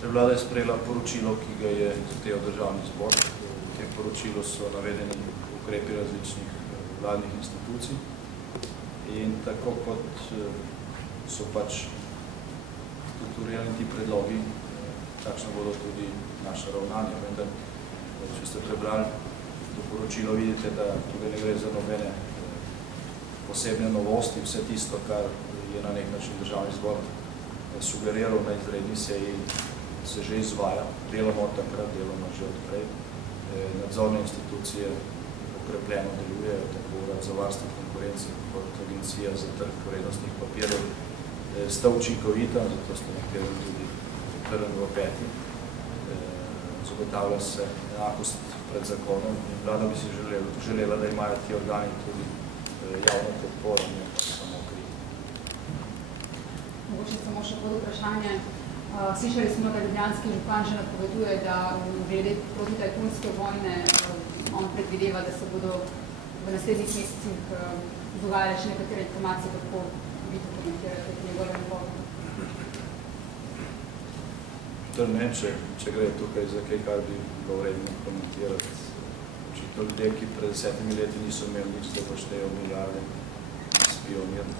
Vlada je sprejela poročilo, ki ga je zahteval Državni zbor. V tem poročilu so navedeni ukrepi različnih vladnih institucij in tako kot so pač strukturirani ti predlogi, takšno bodo tudi naša ravnanja. Vendar, če ste prebrali to poročilo, vidite, da tukaj ne gre za nobene posebne novosti. Vse tisto, kar je na nek način Državni zbor sugeriral na izredni seji, se že izvaja. Deloma od takrat, deloma že odprej. Nadzorne institucije okrepljeno delujejo, tako Urad za varstvo konkurence kot Agencija za trg vrednostnih papirjev. Sta učinkovita, zato ste nekateri tudi trn v peti. Zagotavlja se enakost pred zakonom in vlada bi si želela, da imajo ti organi tudi javno podporo, ne pa samo kritiku. Mogoče samo še pod vprašanje. Slišali smo, da ljubljanski župan že napoveduje, da glede protitajkunske vojne on predvideva, da se bodo v naslednjih mesecih dogajale še nekatere informacije, kako vi to komentirate v njegovem napovedu. Ne vem, če gre tukaj za kaj, kar bi bilo vredno komentirati. Očitno ljudje, ki pred 10 leti niso imeli nič, da poštejo milijarde, spijo mirno.